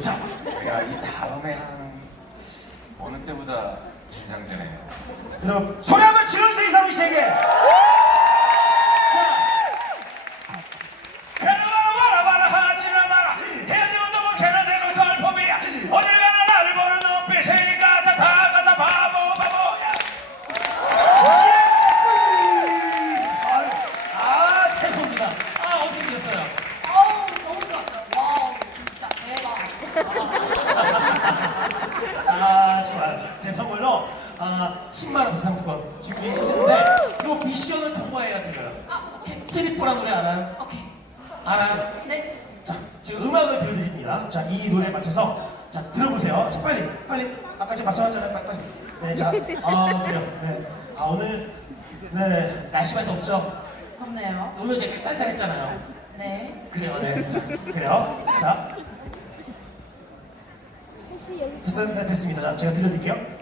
자, 야, 이 다음에 어느 때보다 긴장되네요. 그럼 소리 한번 질러주세요 이상민 씨에게. 아 10만 원 배상권 준비했는데 이 미션을 통과해야 돼요. 아 오케이 쓰리뽀란 노래 알아요? 오케이. 알아요? 네. 자, 지금 음악을 들려드립니다. 자, 이 노래에 맞춰서 자 들어보세요. 자, 빨리, 빨리. 아까 지금 맞춰왔잖아요. 빨리, 빨리. 네, 자, 아 그래요. 네, 아 오늘 네 날씨가 덥죠. 덥네요. 오늘 되게 쌀쌀했잖아요. 네. 그래요, 네. 자, 그래요. 자, 됐습니다. 됐습니다. 자, 제가 들려드릴게요.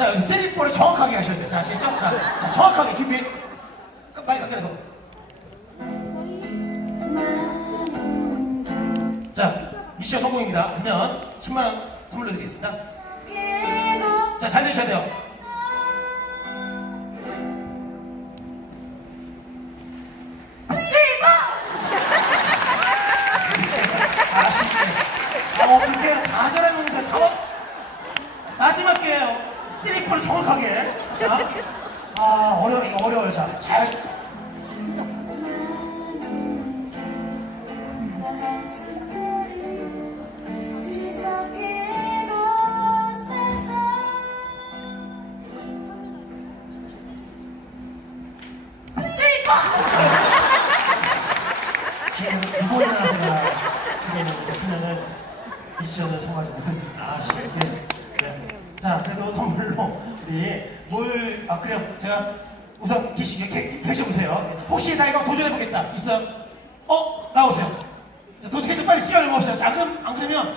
자, 여기 쓰리볼을 정확하게 하셔야 돼요. 자, 아시겠죠? 자, 자 정확하게 준비. 빨리 가게 되고. 자, 미션 성공입니다. 그러면 10만 원 선물로 드리겠습니다. 자, 잘 들으셔야 돼요. 아쉽네. 어, 그렇게 다 잘해놓는데 다 막- 마지막 기회예요. 쓰리볼을 정확하게. 자, 아 어려워 이거 어려워요. 자, 잘. 기회는 두 번이나 제가 기회는 그냥은 미션을 성공하지 못했습니다. 아쉽게. 네. 자, 그래도 선물로 우리 뭘, 아, 그래요. 제가 우선 계시, 계, 계셔보세요. 혹시 나 이거 도전해보겠다. 있어요? 어? 나오세요. 자, 도전해서 빨리 시간을 모읍시다. 자, 안, 그럼, 안 그러면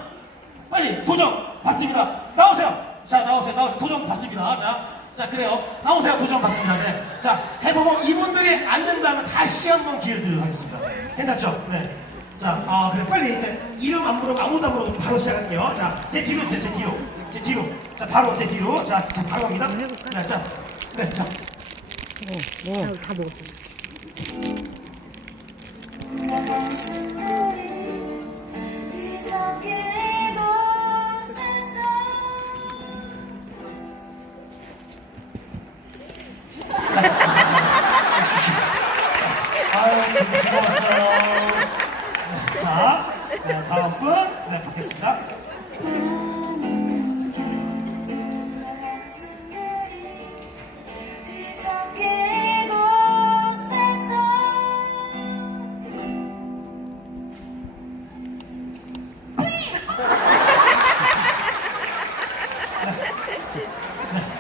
빨리 도전 받습니다. 나오세요. 자, 나오세요. 나오세요. 도전 받습니다. 자, 자, 그래요. 나오세요. 도전 받습니다. 네. 자, 해보고 이분들이 안 된다면 다시 한번 기회를 드리도록 하겠습니다. 괜찮죠? 네. 자, 아, 그래. 빨리 이제 이름 안 물어보고 아무도 안 물어보고 바로 시작할게요. 자, 제 뒤로 있어요. 제 뒤로. 제 뒤로. 자, 바로 제 뒤로. 자, 자 바로 갑니다. 네, 자. 네, 자. 다 먹었어. 아유, 지금 즐거웠어요. 네, 자, 네, 다음 분. 네, 받겠습니다.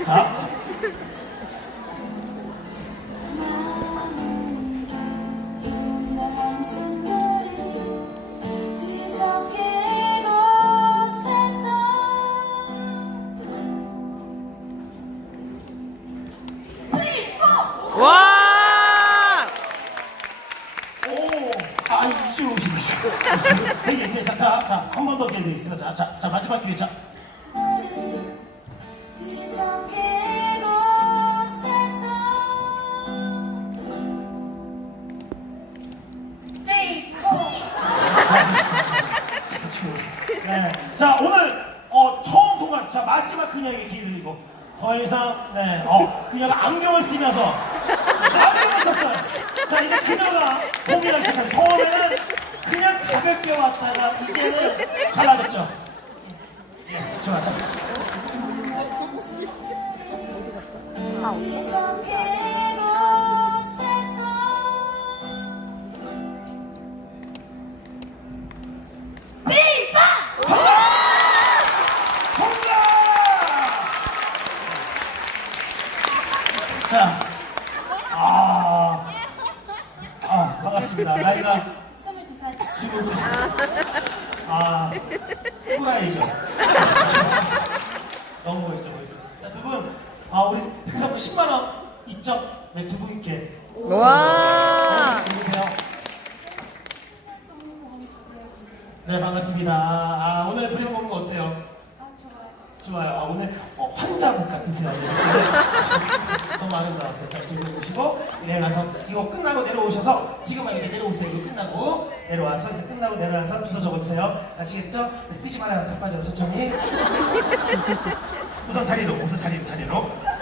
자. 자. 와! 오, 괜찮다. 자, 한 번 더 기회 드리겠습니다. 자, 자, 자, 마지막 기회. 자, 네. 자, 오늘 어, 처음 통과, 자, 마지막 그녀에게 기회 드리고, 더 이상, 네, 어, 그녀가 안경을 쓰면서, 안경을 썼어요. 자, 이제 그녀가 고민을 시작해요. 처음에는 그냥 가볍게 왔다가, 이제는 달라졌죠. 예스, 좋아, 자. 통 반갑습니다. 나이가 22살. 스물두 살. 아, 아, 후라이죠. 너무 멋있어, 멋있어. 자, 두 분, 아, 우리 백사분 10만원 있죠? 네, 두 분께. 와. 보세요. 네, 반갑습니다. 아, 오늘 어때요? 좋아요. 아, 오늘 어, 환자복 같으세요. 네. 너무 아름다웠어요. 자, 지금 보시고 내려가서 이거 끝나고 내려오셔서 지금만 이렇게 내려오세요. 이거 끝나고 내려와서 이제 끝나고 내려와서 주소 적어주세요. 아시겠죠? 네, 뛰지 말아요. 자빠져 천천히. 우선 자리로, 우선 자리로, 자리로.